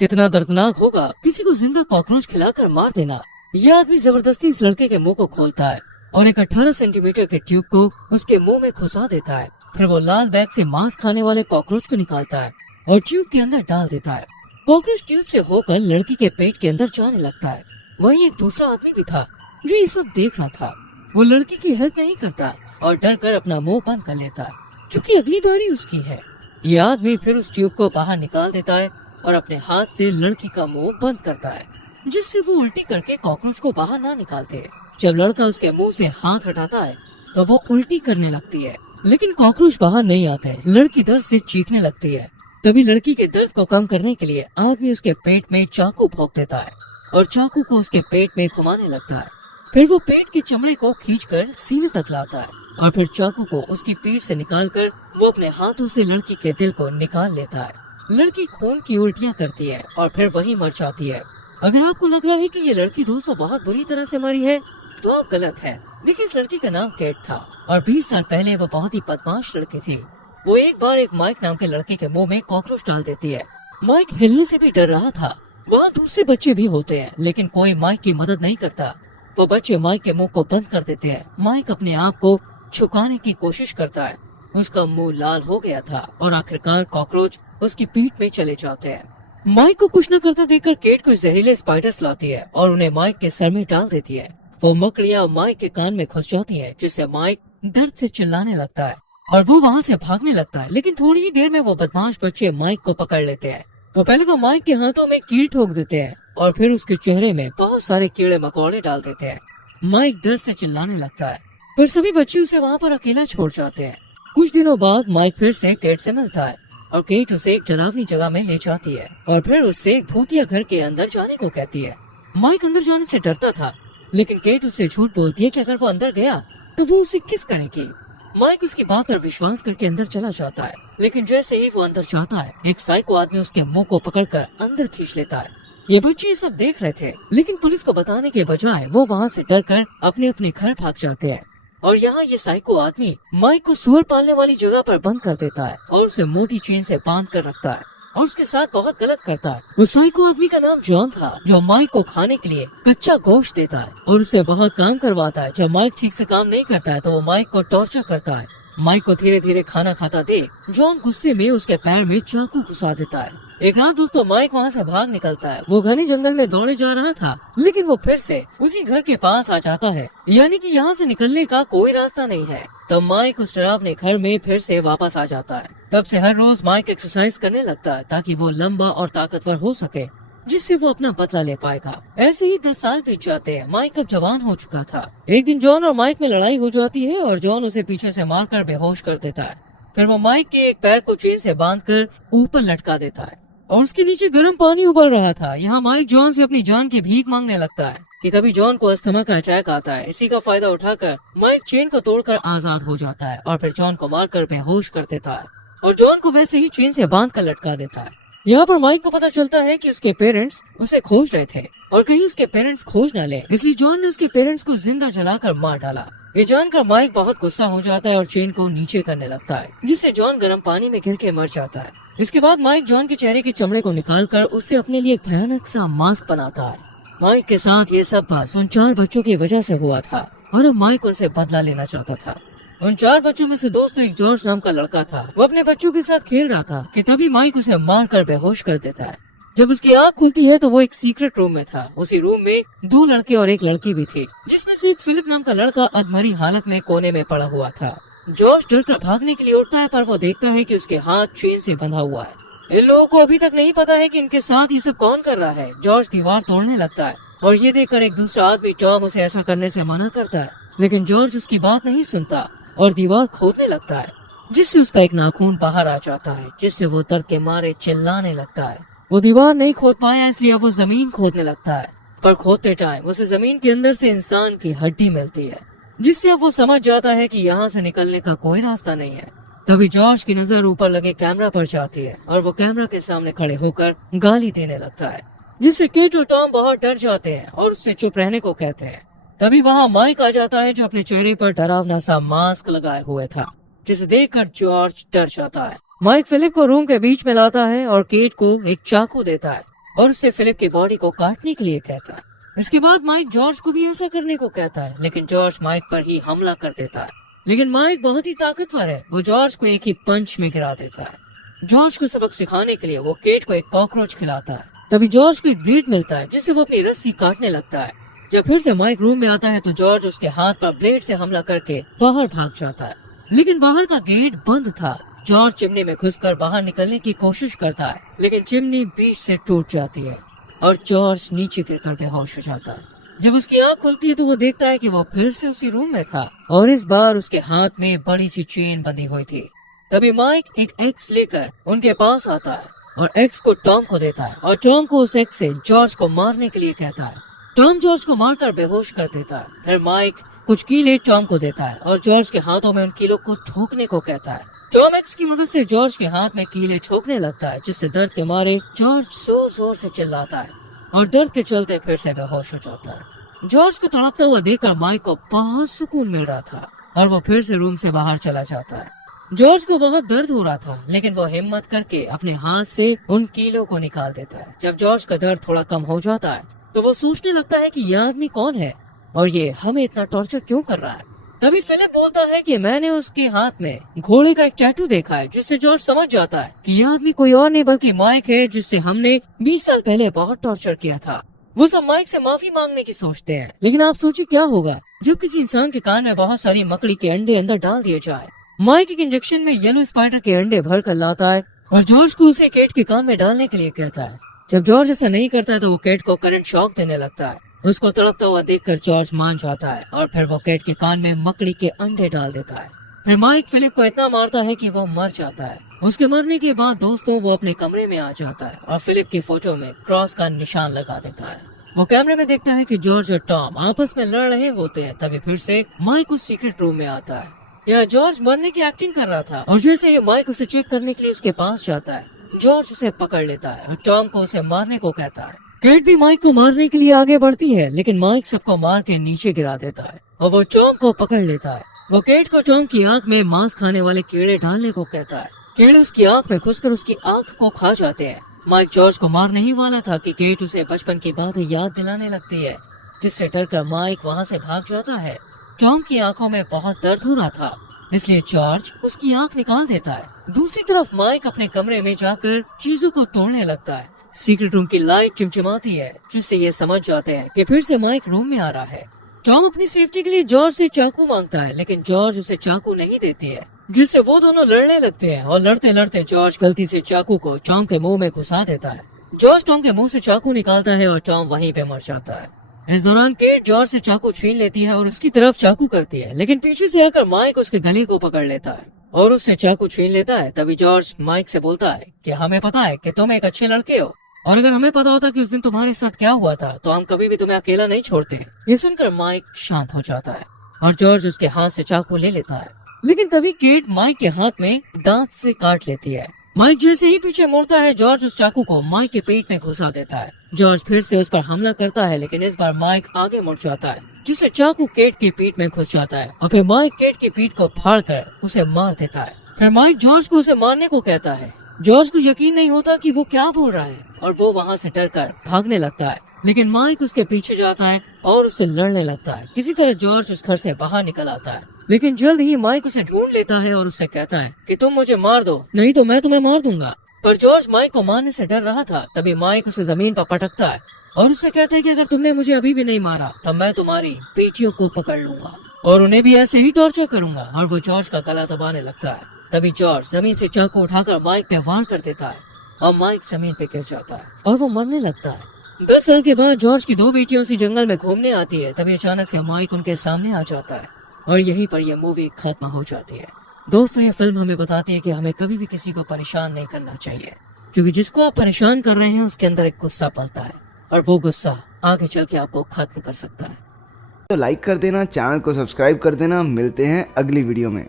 कितना दर्दनाक होगा किसी को जिंदा कॉकरोच खिलाकर मार देना। यह आदमी जबरदस्ती इस लड़के के मुंह को खोलता है और एक 18 सेंटीमीटर के ट्यूब को उसके मुंह में घुसा देता है। फिर वो लाल बैग से मांस खाने वाले कॉकरोच को निकालता है और ट्यूब के अंदर डाल देता है। कॉकरोच ट्यूब से होकर लड़की के पेट के अंदर जाने लगता है। वहीं एक दूसरा आदमी भी था जो ये सब देख रहा था। वो लड़की की हेल्प नहीं करता और डर कर अपना मुंह बंद कर लेता है क्योंकि अगली बारी उसकी है। ये आदमी फिर उस ट्यूब को बाहर निकाल देता है और अपने हाथ से लड़की का मुंह बंद करता है, जिससे वो उल्टी करके कॉकरोच को बाहर ना निकालते। जब लड़का उसके मुंह से हाथ हटाता है तो वो उल्टी करने लगती है, लेकिन कॉकरोच बाहर नहीं आते। लड़की दर्द से चीखने लगती है। तभी लड़की के दर्द को कम करने के लिए आदमी उसके पेट में चाकू भोंक देता है और चाकू को उसके पेट में घुमाने लगता है। फिर वो पेट की चमड़े को खींचकर सीने तक लाता है और फिर चाकू को उसकी पीठ से निकालकर वो अपने हाथों से लड़की के दिल को निकाल लेता है। लड़की खून की उल्टियाँ करती है और फिर वहीं मर जाती है। अगर आपको लग रहा है कि ये लड़की दोस्तों बहुत बुरी तरह से मरी है तो आप गलत है। देखिए, इस लड़की का नाम केट था और 20 साल पहले वो बहुत ही बदमाश लड़की थी। वो एक बार एक माइक नाम के लड़के के मुंह में कॉकरोच डाल देती है। माइक हिलने से भी डर रहा था। वहाँ दूसरे बच्चे भी होते हैं लेकिन कोई माइक की मदद नहीं करता। वो बच्चे माइक के मुंह को बंद कर देते हैं। माइक अपने आप को छुपाने की कोशिश करता है। उसका मुंह लाल हो गया था और आखिरकार कॉकरोच उसकी पीठ में चले जाते हैं। माइक को कुछ न करता देखकर केट कुछ जहरीले स्पाइडर्स लाती है और उन्हें माइक के सर में डाल देती है। वो मकड़ियाँ माइक के कान में घुस जाती है, जिससे माइक दर्द से चिल्लाने लगता है और वो वहाँ से भागने लगता है। लेकिन थोड़ी ही देर में वो बदमाश बच्चे माइक को पकड़ लेते हैं। वो पहले तो माइक के हाथों में कील ठोक देते हैं और फिर उसके चेहरे में बहुत सारे कीड़े मकोड़े डाल देते हैं। माइक दर्द से चिल्लाने लगता है, पर सभी बच्चे उसे वहाँ पर अकेला छोड़ जाते हैं। कुछ दिनों बाद माइक फिर से केट से मिलता है और केट उसे एक डरावनी जगह में ले जाती है और फिर उससे एक भूतिया घर के अंदर जाने को कहती है। माइक अंदर जाने से डरता था, लेकिन केट उससे झूठ बोलती है कि अगर वो अंदर गया तो वो उसे किस करेगी। माइक उसकी बात पर विश्वास करके अंदर चला जाता है, लेकिन जैसे ही वो अंदर जाता है एक साइको आदमी उसके मुंह को पकड़कर अंदर खींच लेता है। ये बच्चे ये सब देख रहे थे, लेकिन पुलिस को बताने के बजाय वो वहाँ से डरकर अपने अपने घर भाग जाते हैं। और यहाँ ये साइको आदमी माइक को सुअर पालने वाली जगह पर बंद कर देता है और उसे मोटी चेन से बांध कर रखता है और उसके साथ बहुत गलत करता है। वो साइको आदमी का नाम जॉन था, जो माइक को खाने के लिए कच्चा गोश्त देता है और उसे बहुत काम करवाता है। जब माइक ठीक से काम नहीं करता है तो वो माइक को टॉर्चर करता है। माइक को धीरे धीरे खाना खाता देख जॉन गुस्से में उसके पैर में चाकू घुसा देता है। एक रात दोस्तों माइक वहाँ से भाग निकलता है। वो घने जंगल में दौड़े जा रहा था, लेकिन वो फिर से उसी घर के पास आ जाता है, यानी कि यहाँ से निकलने का कोई रास्ता नहीं है। तब माइक उस डरावने घर में फिर से वापस आ जाता है। तब से हर रोज माइक एक्सरसाइज करने लगता है ताकि वो लंबा और ताकतवर हो सके, जिससे वो अपना बदला ले पाएगा। ऐसे ही 10 साल बीत जाते हैं। माइक अब जवान हो चुका था। एक दिन जॉन और माइक में लड़ाई हो जाती है और जॉन उसे पीछे से मारकर बेहोश कर देता है। फिर वो माइक के एक पैर को चेन से बांधकर ऊपर लटका देता है और उसके नीचे गर्म पानी उबल रहा था। यहाँ माइक जॉन से अपनी जान की भीख मांगने लगता है कि तभी जॉन को अस्थमा का अटैक आता है। इसी का फायदा उठाकर माइक चेन को तोड़कर आजाद हो जाता है और फिर जॉन को मारकर बेहोश कर देता है और जॉन को वैसे ही चेन से बांध कर लटका देता है। यहाँ पर माइक को पता चलता है कि उसके पेरेंट्स उसे खोज रहे थे और कहीं उसके पेरेंट्स खोज न ले, इसलिए जॉन ने उसके पेरेंट्स को जिंदा जलाकर मार डाला। ये जानकर माइक बहुत गुस्सा हो जाता है और चेन को नीचे करने लगता है, जिससे जॉन गर्म पानी में गिर के मर जाता है। इसके बाद माइक जॉन के चेहरे के चमड़े को निकालकर उससे अपने लिए एक भयानक सा मास्क बनाता है। माइक के साथ ये सब बात उन 4 बच्चों की वजह से हुआ था और अब माइक उनसे बदला लेना चाहता था। उन 4 बच्चों में से दोस्तों एक जॉर्ज नाम का लड़का था। वो अपने बच्चों के साथ खेल रहा था कि तभी माइक उसे मार कर बेहोश कर देता है। जब उसकी आँख खुलती है तो वो एक सीक्रेट रूम में था। उसी रूम में 2 लड़के और एक लड़की भी थी, जिसमें से एक फिलिप नाम का लड़का अधमरी हालत में कोने में पड़ा हुआ था। जॉर्ज डरकर भागने के लिए उठता है, पर वो देखता है कि उसके हाथ चेन से बंधा हुआ है। इन लोगों को अभी तक नहीं पता है कि इनके साथ ये सब कौन कर रहा है। जॉर्ज दीवार तोड़ने लगता है और ये देखकर एक दूसरा आदमी टॉम उसे ऐसा करने से मना करता है, लेकिन जॉर्ज उसकी बात नहीं सुनता और दीवार खोदने लगता है, जिससे उसका एक नाखून बाहर आ जाता है, जिससे वो दर्द के मारे चिल्लाने लगता है। वो दीवार नहीं खोद पाया, इसलिए वो जमीन खोदने लगता है, पर खोदते टाइम उसे जमीन के अंदर से इंसान की हड्डी मिलती है, जिससे अब वो समझ जाता है कि यहाँ से निकलने का कोई रास्ता नहीं है। तभी जॉर्ज की नजर ऊपर लगे कैमरा पर जाती है और वो कैमरा के सामने खड़े होकर गाली देने लगता है, जिससे केट और टॉम बहुत डर जाते हैं और उससे चुप रहने को कहते हैं। तभी वहाँ माइक आ जाता है, जो अपने चेहरे पर डरावना सा मास्क लगाए हुए था, जिसे देखकर जॉर्ज डर जाता है। माइक फिलिप को रूम के बीच में लाता है और केट को एक चाकू देता है और उससे फिलिप की बॉडी को काटने के लिए कहता है। इसके बाद माइक जॉर्ज को भी ऐसा करने को कहता है, लेकिन जॉर्ज माइक पर ही हमला कर देता है। लेकिन माइक बहुत ही ताकतवर है, वो जॉर्ज को एक ही पंच में गिरा देता है। जॉर्ज को सबक सिखाने के लिए वो केट को एक कॉकरोच खिलाता है। तभी जॉर्ज को एक ब्लेड मिलता है जिससे वो अपनी रस्सी काटने लगता है। जब फिर से माइक रूम में आता है तो जॉर्ज उसके हाथ पर ब्लेड से हमला करके बाहर भाग जाता है, लेकिन बाहर का गेट बंद था। जॉर्ज चिमनी में घुसकर बाहर निकलने की कोशिश करता है, लेकिन चिमनी बीच से टूट जाती है और जॉर्ज नीचे गिरकर बेहोश हो जाता है। जब उसकी आंख खुलती है तो वो देखता है कि वो फिर से उसी रूम में था और इस बार उसके हाथ में बड़ी सी चेन बंधी हुई थी। तभी माइक एक एक्स लेकर उनके पास आता है और एक्स को टॉम को देता है और टॉम को उस एक्स से जॉर्ज को मारने के लिए कहता है। टॉम जॉर्ज को मारकर बेहोश कर देता है। फिर माइक कुछ कीले टॉम को देता है और जॉर्ज के हाथों में उन कीलों को ठोकने को कहता है। टॉम एक्स की मदद से जॉर्ज के हाथ में कीले ठोकने लगता है, जिससे दर्द के मारे जॉर्ज जोर जोर से चिल्लाता है और दर्द के चलते फिर से बेहोश हो जाता है। जॉर्ज को तड़पता हुआ देखकर माइक को बहुत सुकून मिल रहा था और वो फिर से रूम से बाहर चला जाता है। जॉर्ज को बहुत दर्द हो रहा था, लेकिन वो हिम्मत करके अपने हाथ से उन कीलों को निकाल देता है। जब जॉर्ज का दर्द थोड़ा कम हो जाता है तो वो सोचने लगता है कि यह आदमी कौन है और ये हमें इतना टॉर्चर क्यों कर रहा है। तभी फिलिप बोलता है कि मैंने उसके हाथ में घोड़े का एक टैटू देखा है, जिससे जॉर्ज समझ जाता है कि यह आदमी कोई और नहीं बल्कि माइक है, जिससे हमने 20 साल पहले बहुत टॉर्चर किया था। वो सब माइक से माफी मांगने की सोचते हैं, लेकिन आप सोचिए क्या होगा जब किसी इंसान के कान में बहुत सारी मकड़ी के अंडे अंदर डाल दिए जाए। माइक एक इंजेक्शन में येलो स्पाइडर के अंडे भर कर लाता है और जॉर्ज को उसे केट के कान में डालने के लिए कहता है। जब जॉर्ज ऐसा नहीं करता है तो वो केट को करंट शॉक देने लगता है। उसको तड़पता हुआ देखकर जॉर्ज मान जाता है और फिर वो केट के कान में मकड़ी के अंडे डाल देता है। फिर माइक फिलिप को इतना मारता है कि वो मर जाता है। उसके मरने के बाद दोस्तों वो अपने कमरे में आ जाता है और फिलिप की फोटो में क्रॉस का निशान लगा देता है। वो कैमरे में देखता है कि जॉर्ज और टॉम आपस में लड़ रहे होते हैं। तभी फिर से माइक उस सीक्रेट रूम में आता है। यह जॉर्ज मरने की एक्टिंग कर रहा था और जैसे ही माइक उसे चेक करने के लिए उसके पास जाता है, जॉर्ज उसे पकड़ लेता है और टॉम को उसे मारने को कहता है। केट भी माइक को मारने के लिए आगे बढ़ती है, लेकिन माइक सबको मार के नीचे गिरा देता है और वो टॉम को पकड़ लेता है। वो केट को टॉम की आंख में मांस खाने वाले कीड़े डालने को कहता है। कीड़े उसकी आंख में घुसकर उसकी आंख को खा जाते हैं। माइक जॉर्ज को मारने ही वाला था कि केट उसे बचपन की बातें याद दिलाने लगती है, जिससे डरकर माइक वहाँ से भाग जाता है। टॉम की आंखों में बहुत दर्द हो रहा था, इसलिए जॉर्ज उसकी आंख निकाल देता है। दूसरी तरफ माइक अपने कमरे में जाकर चीजों को तोड़ने लगता है। सीक्रेट रूम की लाइट चिमचिमाती है, जिससे ये समझ जाते हैं कि फिर से माइक रूम में आ रहा है। टॉम अपनी सेफ्टी के लिए जॉर्ज से चाकू मांगता है, लेकिन जॉर्ज उसे चाकू नहीं देती है, जिससे वो दोनों लड़ने लगते हैं और लड़ते लड़ते जॉर्ज गलती से चाकू को टॉम के मुंह में घुसा देता है। जॉर्ज टॉम के मुंह से चाकू निकालता है और टॉम वहीं पे मर जाता है। इस दौरान केट जॉर्ज से चाकू छीन लेती है और उसकी तरफ चाकू करती है, लेकिन पीछे से आकर माइक उसके गले को पकड़ लेता है और उससे चाकू छीन लेता है। तभी जॉर्ज माइक से बोलता है कि हमें पता है कि तुम एक अच्छे लड़के हो और अगर हमें पता होता कि उस दिन तुम्हारे साथ क्या हुआ था तो हम कभी भी तुम्हें अकेला नहीं छोड़ते। ये सुनकर माइक शांत हो जाता है और जॉर्ज उसके हाथ से चाकू ले लेता है, लेकिन तभी केट माइक के हाथ में दांत से काट लेती है। माइक जैसे ही पीछे मुड़ता है, जॉर्ज उस चाकू को माइक के पेट में घुसा देता है। जॉर्ज फिर से उस पर हमला करता है, लेकिन इस बार माइक आगे मुड़ जाता है, जिससे चाकू केट की पीठ में घुस जाता है और फिर माइक केट की पीठ को फाड़कर उसे मार देता है। फिर माइक जॉर्ज को उसे मारने को कहता है। जॉर्ज को यकीन नहीं होता कि वो क्या बोल रहा है और वो वहाँ से डरकर भागने लगता है, लेकिन माइक उसके पीछे जाता है और उससे लड़ने लगता है। किसी तरह जॉर्ज उस घर से बाहर निकल आता है, लेकिन जल्द ही माइक उसे ढूंढ लेता है और उससे कहता है कि तुम मुझे मार दो, नहीं तो मैं तुम्हें मार दूंगा। पर जॉर्ज माइक को मारने से डर रहा था। तभी माइक उसे जमीन पर पटकता है और उससे कहता है कि अगर तुमने मुझे अभी भी नहीं मारा तो मैं तुम्हारी पेटियों को पकड़ लूंगा और उन्हें भी ऐसे ही टॉर्चर करूंगा। और वो जॉर्ज का गला दबाने लगता है। तभी जॉर्ज जमीन से चाकू उठाकर माइक पे वार कर देता है और माइक जमीन पे गिर जाता है और वो मरने लगता है। 10 साल के बाद जॉर्ज की 2 बेटियों से जंगल में घूमने आती है। तभी अचानक से माइक उनके सामने आ जाता है और यहीं पर यह मूवी खत्म हो जाती है। दोस्तों, ये फिल्म हमें बताती है कि हमें कभी भी किसी को परेशान नहीं करना चाहिए, क्योंकि जिसको आप परेशान कर रहे हैं उसके अंदर एक गुस्सा पलता है और वो गुस्सा आगे चल के आपको खत्म कर सकता है। तो लाइक कर देना, चैनल को सब्सक्राइब कर देना। मिलते हैं अगली वीडियो में।